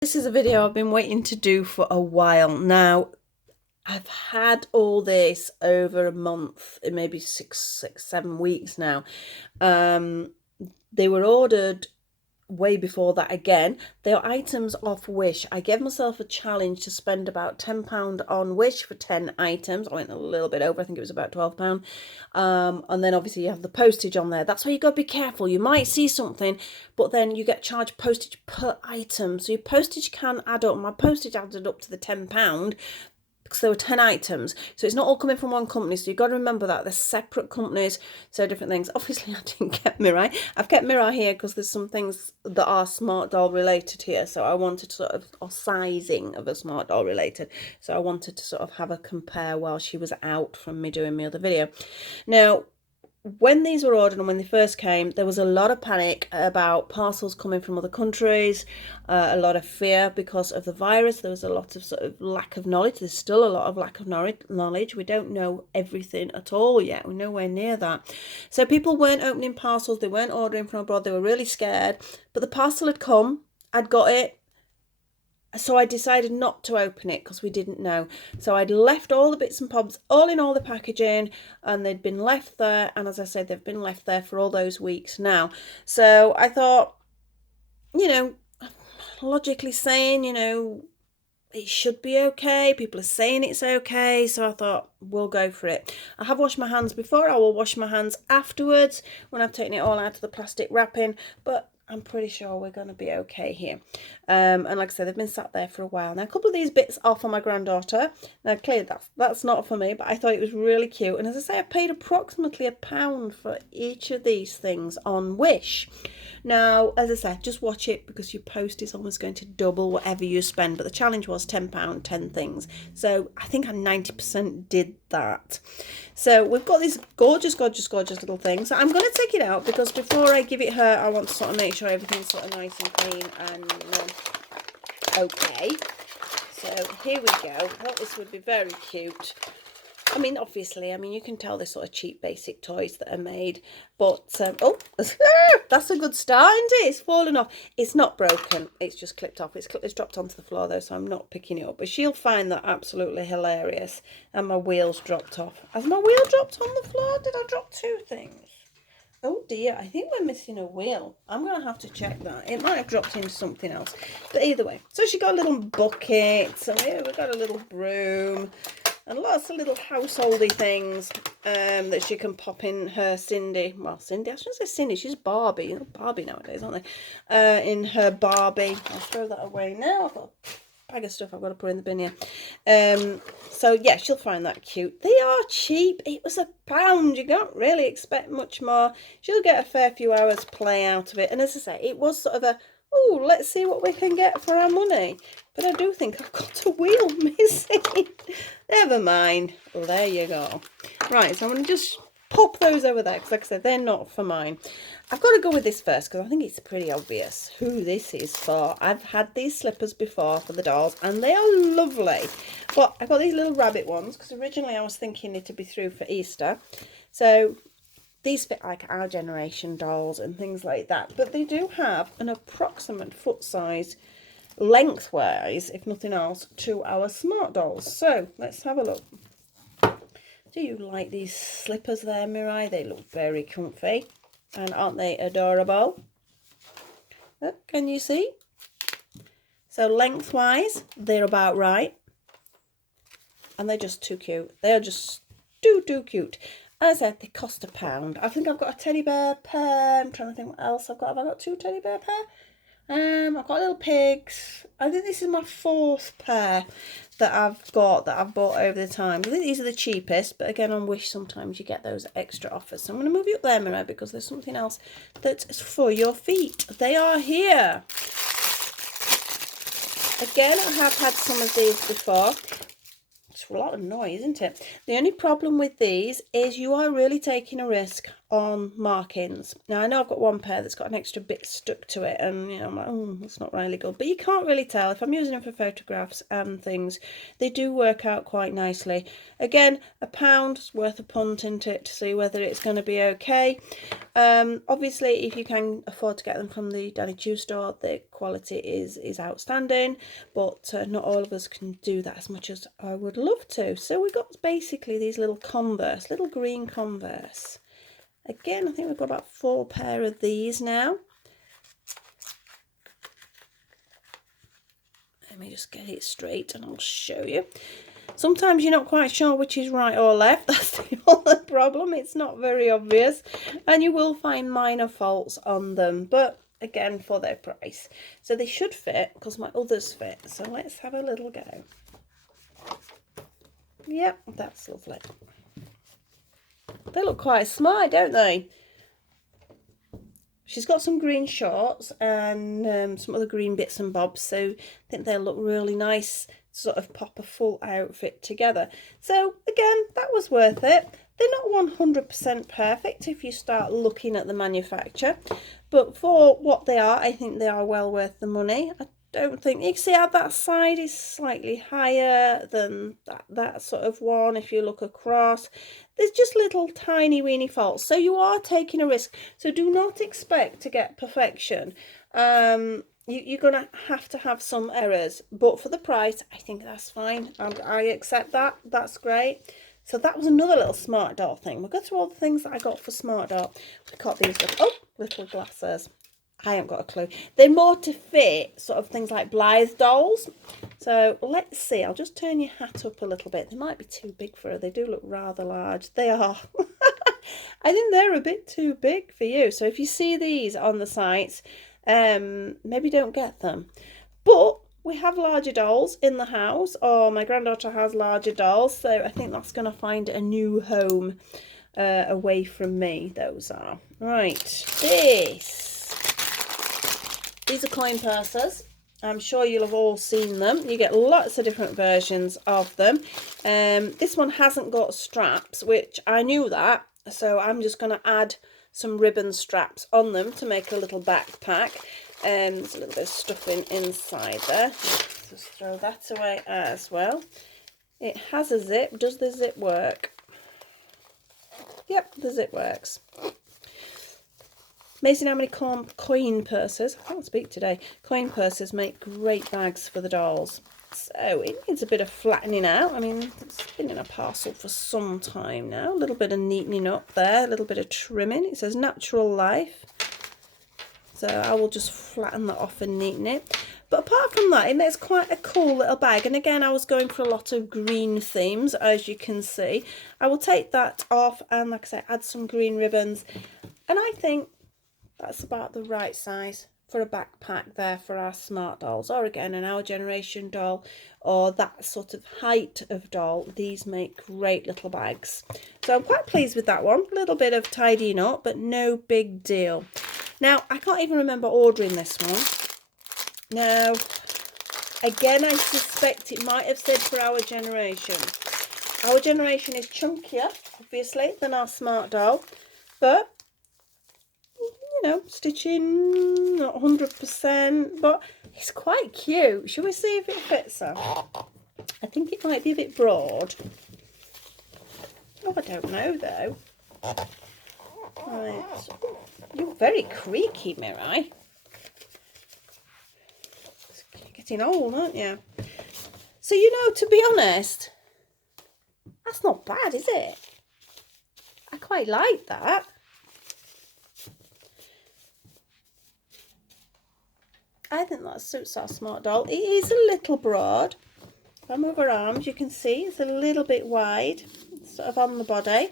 This is a video I've been waiting to do for a while now. I've had all this over a month, maybe six, 7 weeks now. They were ordered way before that again. They are items off Wish. I gave myself a challenge to spend about £10 on Wish for 10 items. I went a little bit over, I think it was about £12. And then obviously you have the postage on there. That's why you got to be careful. You might see something, but then you get charged postage per item. So your postage can add up. My postage added up to the £10 because there were 10 items. So it's not all coming from one company. So you've got to remember that they're separate companies, so different things. Obviously, I didn't get Mirai. I've kept Mirai here because there's some things that are smart doll related here. So I wanted to sort of, or sizing of a smart doll related. So I wanted to sort of have a compare while she was out from me doing my other video. Now, when these were ordered and when they first came, there was a lot of panic about parcels coming from other countries, a lot of fear because of the virus. There was a lot of sort of lack of knowledge. There's still a lot of lack of knowledge. We don't know everything at all yet. We're nowhere near that. So people weren't opening parcels. They weren't ordering from abroad. They were really scared. But the parcel had come. I'd got it. So I decided not to open it because we didn't know. So I'd left all the bits and bobs all in all the packaging, and they'd been left there. And as I said, they've been left there for all those weeks now. So I thought, logically saying, it should be okay. People are saying it's okay. So I thought, we'll go for it. I have washed my hands before. I will wash my hands afterwards when I've taken it all out of the plastic wrapping. But I'm pretty sure we're going to be okay here. And like I said, they've been sat there for a while. Now, a couple of these bits are for my granddaughter. Now, clearly that's not for me, but I thought it was really cute. And as I say, I paid approximately £1 for each of these things on Wish. Now, as I said, just watch it because your post is almost going to double whatever you spend. But the challenge was £10, 10 things. So I think I 90% did that. So we've got this gorgeous, gorgeous, gorgeous little thing. So I'm going to take it out because before I give it her, I want to sort of make sure everything's sort of nice and clean and okay. So here we go. I thought this would be very cute. I mean, obviously, you can tell they're sort of cheap, basic toys that are made. But, oh, that's a good start, isn't it? It's fallen off. It's not broken. It's just clipped off. It's dropped onto the floor, though, so I'm not picking it up. But she'll find that absolutely hilarious. And my wheel's dropped off. Has my wheel dropped on the floor? Did I drop two things? Oh, dear. I think we're missing a wheel. I'm going to have to check that. It might have dropped into something else. But either way. So she got a little bucket. So here we've got a little broom. And lots of little householdy things that she can pop in her Cindy. Well, Cindy, I shouldn't say Cindy, she's Barbie. You know, Barbie nowadays, aren't they? In her Barbie. I'll throw that away now. I've got a bag of stuff I've got to put in the bin here. So, yeah, she'll find that cute. They are cheap. It was £1. You can't really expect much more. She'll get a fair few hours play out of it. And as I say, it was sort of a, oh, let's see what we can get for our money. But I do think I've got a wheel missing. Never mind. Well, there you go. Right, so I'm going to just pop those over there because, like I said, they're not for mine. I've got to go with this first because I think it's pretty obvious who this is for. I've had these slippers before for the dolls and they are lovely. But I got these little rabbit ones because originally I was thinking it'd be through for Easter. So these fit like our generation dolls and things like that. But they do have an approximate foot size lengthwise, if nothing else, to our smart dolls. So let's have a look. Do you like these slippers there, Mirai? They look very comfy. And aren't they adorable? Oh, can you see? So lengthwise, they're about right. And they're just too cute. They're just too cute. As I said, they cost £1. I think I've got a teddy bear pair. I'm trying to think what else I've got. Have I got two teddy bear pair? I've got little pigs. I think this is my 4th pair that I've got, that I've bought over the time. I think these are the cheapest, but again, on Wish, sometimes you get those extra offers. So I'm going to move you up there, Mirai, because there's something else that's for your feet. They are here. Again, I have had some of these before. Just a lot of noise, isn't it? The only problem with these is you are really taking a risk on markings. Now, I know I've got one pair that's got an extra bit stuck to it, and, you know, I'm like, oh, that's not really good. But you can't really tell. If I'm using them for photographs and things, they do work out quite nicely. Again, £1's worth a punt into it to see whether it's going to be okay. Obviously, if you can afford to get them from the Danny Chew store, the quality is outstanding, but not all of us can do that as much as I would love to. So we got basically these little Converse, little green Converse. Again, I think we've got about 4 pair of these now. Let me just get it straight and I'll show you. Sometimes you're not quite sure which is right or left. That's the other problem. It's not very obvious. And you will find minor faults on them. But again, for their price. So they should fit because my others fit. So let's have a little go. Yep, that's lovely. They look quite smart, don't they? She's got some green shorts and some other green bits and bobs. So I think they'll look really nice, sort of pop a full outfit together. So again, that was worth it. They're not 100% perfect if you start looking at the manufacture, but for what they are, I think they are well worth the money. I don't think, you can see how that side is slightly higher than that sort of one. If you look across, there's just little tiny weeny faults. So you are taking a risk. So do not expect to get perfection. You're going to have some errors, but for the price, I think that's fine. I accept that. That's great. So that was another little Smart Doll thing. We'll go through all the things that I got for Smart Doll. We got these little glasses. I haven't got a clue. They're more to fit sort of things like Blythe dolls. So let's see. I'll just turn your hat up a little bit. They might be too big for her. They do look rather large. They are. I think they're a bit too big for you. So if you see these on the sites, maybe don't get them. But we have larger dolls in the house, or my granddaughter has larger dolls, so I think that's going to find a new home away from me. Those are right. These are coin purses. I'm sure you'll have all seen them. You get lots of different versions of them. This one hasn't got straps, which I knew that, so I'm just going to add some ribbon straps on them to make a little backpack. There's a little bit of stuffing inside there. Just throw that away as well. It has a zip. Does the zip work? Yep, the zip works. Amazing how many coin purses, I can't speak today, coin purses make great bags for the dolls. So it needs a bit of flattening out. I mean, it's been in a parcel for some time now. A little bit of neatening up there, a little bit of trimming. It says Natural Life. So I will just flatten that off and neaten it. But apart from that, it makes quite a cool little bag. And again, I was going for a lot of green themes, as you can see. I will take that off and, like I say, add some green ribbons. And I think that's about the right size for a backpack there for our Smart Dolls. Or again, an Our Generation doll or that sort of height of doll. These make great little bags. So I'm quite pleased with that one. A little bit of tidying up, but no big deal. Now, I can't even remember ordering this one. Now, again, I suspect it might have said for Our Generation. Our Generation is chunkier, obviously, than our Smart Doll. But, you know, stitching, not 100%, but it's quite cute. Shall we see if it fits her? I think it might be a bit broad. Oh, I don't know, though. Right. You're very creaky, Mirai. Getting old, aren't you? So, you know, to be honest, that's not bad, is it? I quite like that. I think that suits our Smart Doll. It is a little broad. If I move her arms, you can see it's a little bit wide, sort of on the body.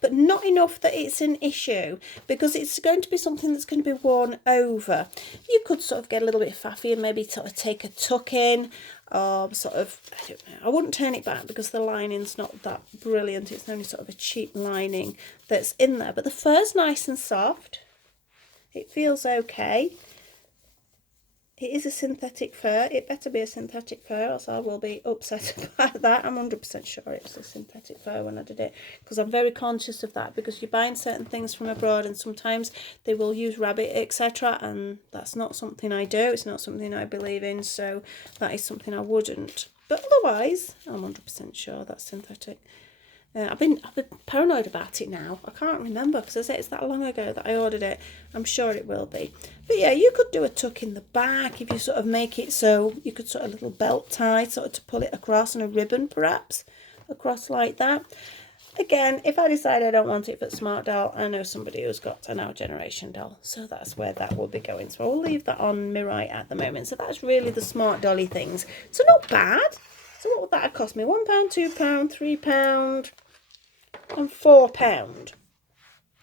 But not enough that it's an issue, because it's going to be something that's going to be worn over. You could sort of get a little bit faffy and maybe sort of take a tuck in, or sort of, I don't know, I wouldn't turn it back because the lining's not that brilliant. It's only sort of a cheap lining that's in there. But the fur's nice and soft. It feels okay. It is a synthetic fur. It better be a synthetic fur, else I will be upset about that. I'm 100% sure it was a synthetic fur when I did it, because I'm very conscious of that, because you're buying certain things from abroad and sometimes they will use rabbit, etc., and that's not something I do. It's not something I believe in, so that is something I wouldn't. But otherwise, I'm 100% sure that's synthetic. I've been paranoid about it now. I can't remember, because I say it's that long ago that I ordered it. I'm sure it will be. But yeah, you could do a tuck in the back if you sort of make it so you could sort of little belt tie sort of to pull it across, and a ribbon perhaps across like that. Again, if I decide I don't want it for Smart Doll, I know somebody who's got an Our Generation doll, so that's where that will be going. So I'll leave that on my right at the moment. So that's really the Smart Dolly things. So not bad. So what would that have cost me? £1, £2, £3 and £4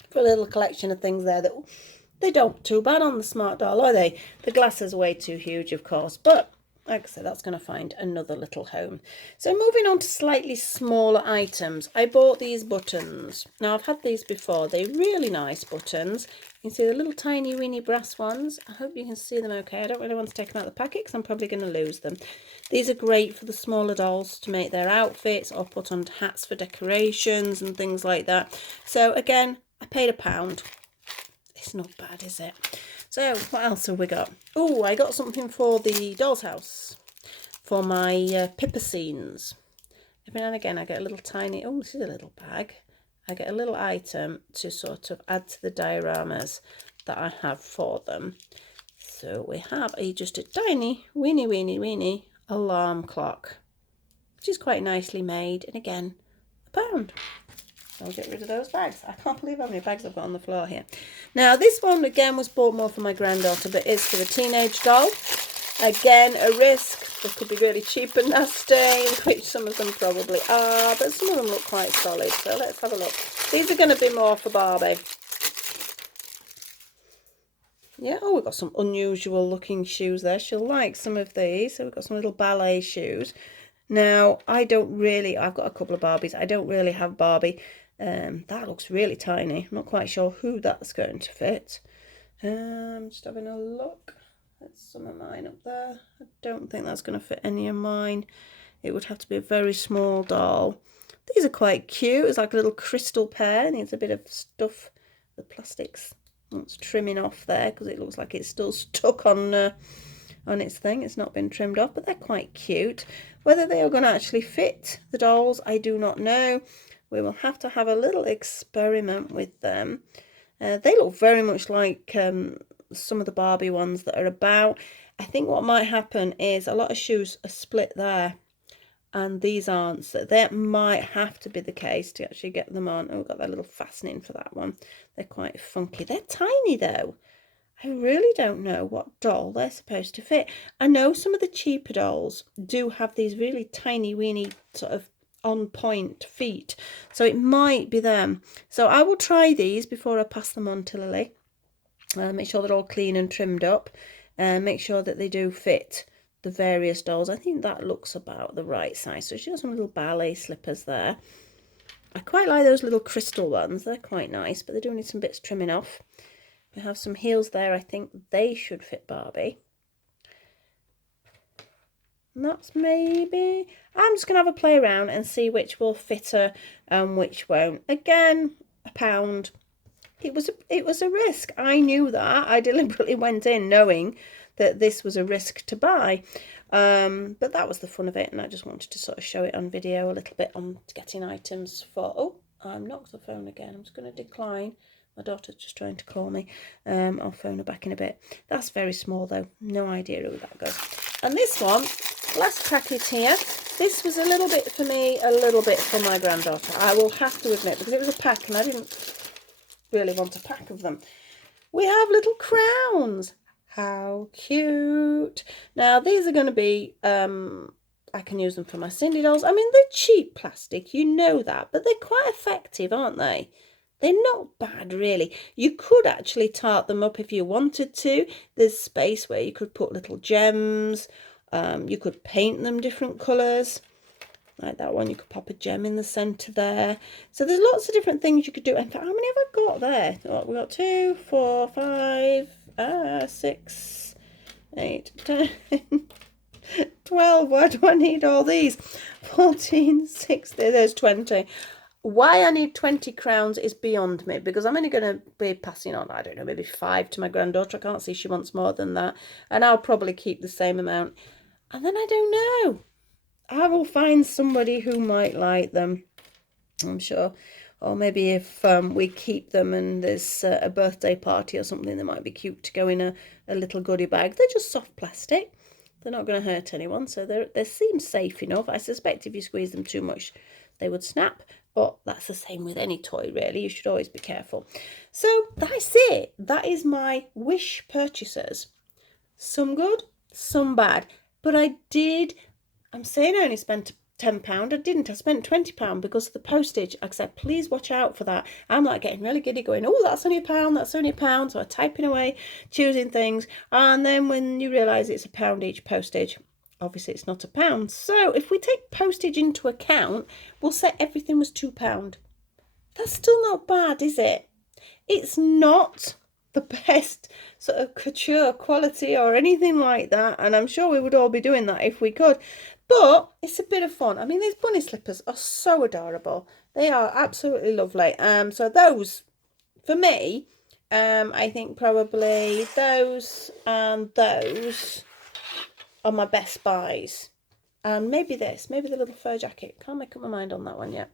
for a little collection of things there that they don't too bad on the Smart Doll, are they? The glass is way too huge, of course, but like I said, that's going to find another little home. So moving on to slightly smaller items, I bought these buttons. Now I've had these before. They're really nice buttons. You can see the little tiny weeny brass ones. I hope you can see them okay. I don't really want to take them out of the packet because I'm probably going to lose them. These are great for the smaller dolls to make their outfits or put on hats for decorations and things like that. So again, I paid £1. It's not bad, is it? So what else have we got? Oh, I got something for the doll's house for my pipper scenes. Every now and again I get a little tiny, oh, this is a little bag. I get a little item to sort of add to the dioramas that I have for them. So we have just a tiny, weeny alarm clock, which is quite nicely made. And again, £1. I'll get rid of those bags. I can't believe how many bags I've got on the floor here. Now, this one, again, was bought more for my granddaughter, but it's for the teenage doll. Again, a risk. They could be really cheap and nasty, which some of them probably are, but some of them look quite solid. So let's have a look. These are going to be more for Barbie. Yeah, oh, we've got some unusual looking shoes there. She'll like some of these. So we've got some little ballet shoes. Now, I've got a couple of Barbies. I don't really have Barbie. That looks really tiny. I'm not quite sure who that's going to fit. Just having a look. That's some of mine up there. I don't think that's going to fit any of mine. It would have to be a very small doll. These are quite cute. It's like a little crystal pair. Needs a bit of stuff. The plastic's it's trimming off there because it looks like it's still stuck on its thing. It's not been trimmed off, but they're quite cute. Whether they are going to actually fit the dolls, I do not know. We will have to have a little experiment with them. They look very much like some of the Barbie ones that are about. I think what might happen is a lot of shoes are split there and these aren't, so that might have to be the case to actually get them on. Oh, we've got that little fastening for that one. They're quite funky. They're tiny though. I really don't know what doll they're supposed to fit. I know some of the cheaper dolls do have these really tiny weeny sort of on point feet, so it might be them. So I will try these before I pass them on to Lily. Make sure they're all clean and trimmed up, and make sure that they do fit the various dolls. I think that looks about the right size. So she has some little ballet slippers there. I quite like those little crystal ones. They're quite nice, but they do need some bits trimming off. We have some heels there. I think they should fit Barbie. And that's maybe... I'm just going to have a play around and see which will fit her and which won't. Again, £1. It was a risk. I knew that. I deliberately went in knowing that this was a risk to buy. But that was the fun of it, and I just wanted to sort of show it on video a little bit on getting items for... Oh, I've knocked the phone again. I'm just going to decline. My daughter's just trying to call me. I'll phone her back in a bit. That's very small though. No idea who that goes. And this one, last packet here. This was a little bit for me, a little bit for my granddaughter. I will have to admit, because it was a pack and I didn't really want a pack of them. We have little crowns. How cute. Now these are going to be, I can use them for my Cindy dolls. I mean, they're cheap plastic, you know that, but they're quite effective, aren't they? They're not bad, really. You could actually tart them up if you wanted to. There's space where you could put little gems. You could paint them different colours. Like that one, you could pop a gem in the centre there. So there's lots of different things you could do. In fact, how many have I got there? Oh, we've got 2, 4, 5, 6, 8, 10, 12. Why do I need all these? 14, 16, there's 20. Why I need 20 crowns is beyond me, because I'm only going to be passing on, I don't know, maybe 5 to my granddaughter. I can't see she wants more than that. And I'll probably keep the same amount. And then I don't know. I will find somebody who might like them, I'm sure. Or maybe if we keep them and there's a birthday party or something, they might be cute to go in a little goodie bag. They're just soft plastic. They're not going to hurt anyone, so they seem safe enough. I suspect if you squeeze them too much, they would snap. But that's the same with any toy, really. You should always be careful. So that's it. That is my Wish purchases. Some good, some bad. But I'm saying I only spent £10. I didn't. I spent £20 because of the postage. I said, please watch out for that. I'm like getting really giddy going, oh, that's only £1, that's only £1. So I'm typing away, choosing things. And then when you realise it's £1 each postage, obviously it's not £1. So if we take postage into account, we'll say everything was £2. That's still not bad, is it? It's not the best sort of couture quality or anything like that, and I'm sure we would all be doing that if we could, but it's a bit of fun. I mean, these bunny slippers are so adorable. They are absolutely lovely. So those, for me, I think probably those and those are my best buys. And maybe the little fur jacket. Can't make up my mind on that one yet.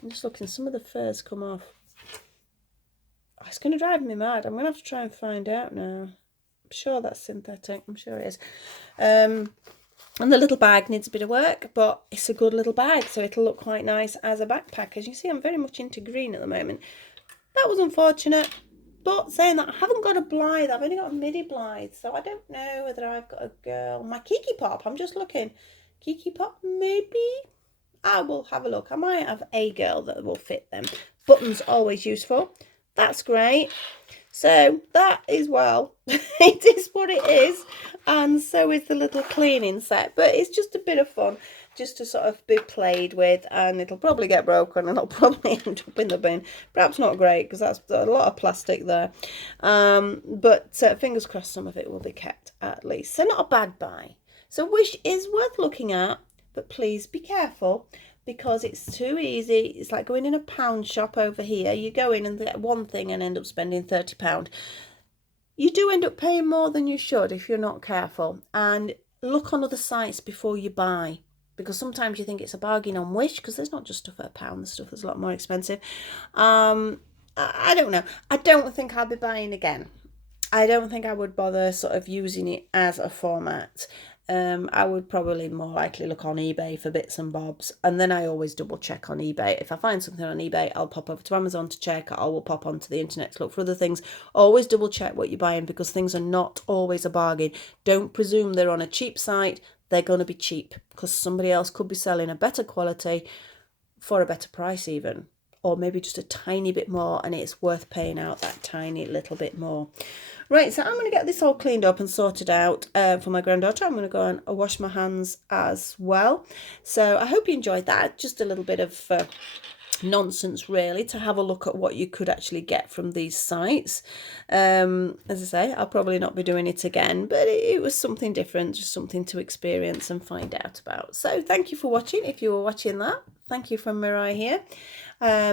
I'm just looking, some of the furs come off. Oh, it's going to drive me mad. I'm going to have to try and find out now. I'm sure that's synthetic. I'm sure it is. And the little bag needs a bit of work, but it's a good little bag, so it'll look quite nice as a backpack. As you see, I'm very much into green at the moment. That was unfortunate. But saying that, I haven't got a Blythe. I've only got a midi Blythe, so I don't know whether I've got a girl. My Kiki Pop, I'm just looking. Kiki Pop, maybe? I will have a look. I might have a girl that will fit them. Buttons always useful. That's great. So that is, well, it is what it is. And so is the little cleaning set. But it's just a bit of fun just to sort of be played with, and it'll probably get broken and it'll probably end up in the bin. Perhaps not great, because that's a lot of plastic there. But fingers crossed some of it will be kept at least. So not a bad buy. So Wish is worth looking at, but please be careful, because it's too easy. It's like going in a pound shop over here. You go in and get one thing and end up spending £30. You do end up paying more than you should if you're not careful. And look on other sites before you buy, because sometimes you think it's a bargain on Wish, because there's not just stuff at £1, there's stuff that's a lot more expensive. I don't know. I don't think I'll be buying again. I don't think I would bother sort of using it as a format. I would probably more likely look on eBay for bits and bobs, and then I always double check on eBay. If I find something on eBay, I'll pop over to Amazon to check, or I will pop onto the internet to look for other things. Always double check what you're buying, because things are not always a bargain. Don't presume they're on a cheap site. They're going to be cheap, because somebody else could be selling a better quality for a better price even, or maybe just a tiny bit more, and it's worth paying out that tiny little bit more. Right, so I'm going to get this all cleaned up and sorted out for my granddaughter. I'm going to go and wash my hands as well. So I hope you enjoyed that. Just a little bit of nonsense, really, to have a look at what you could actually get from these sites. As I say, I'll probably not be doing it again, but it was something different, just something to experience and find out about. So thank you for watching. If you were watching that, thank you from Mirai here.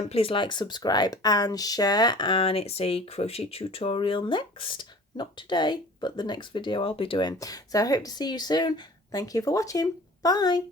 Please like, subscribe and share, and it's a crochet tutorial next. Not today, but the next video I'll be doing. So I hope to see you soon. Thank you for watching. Bye.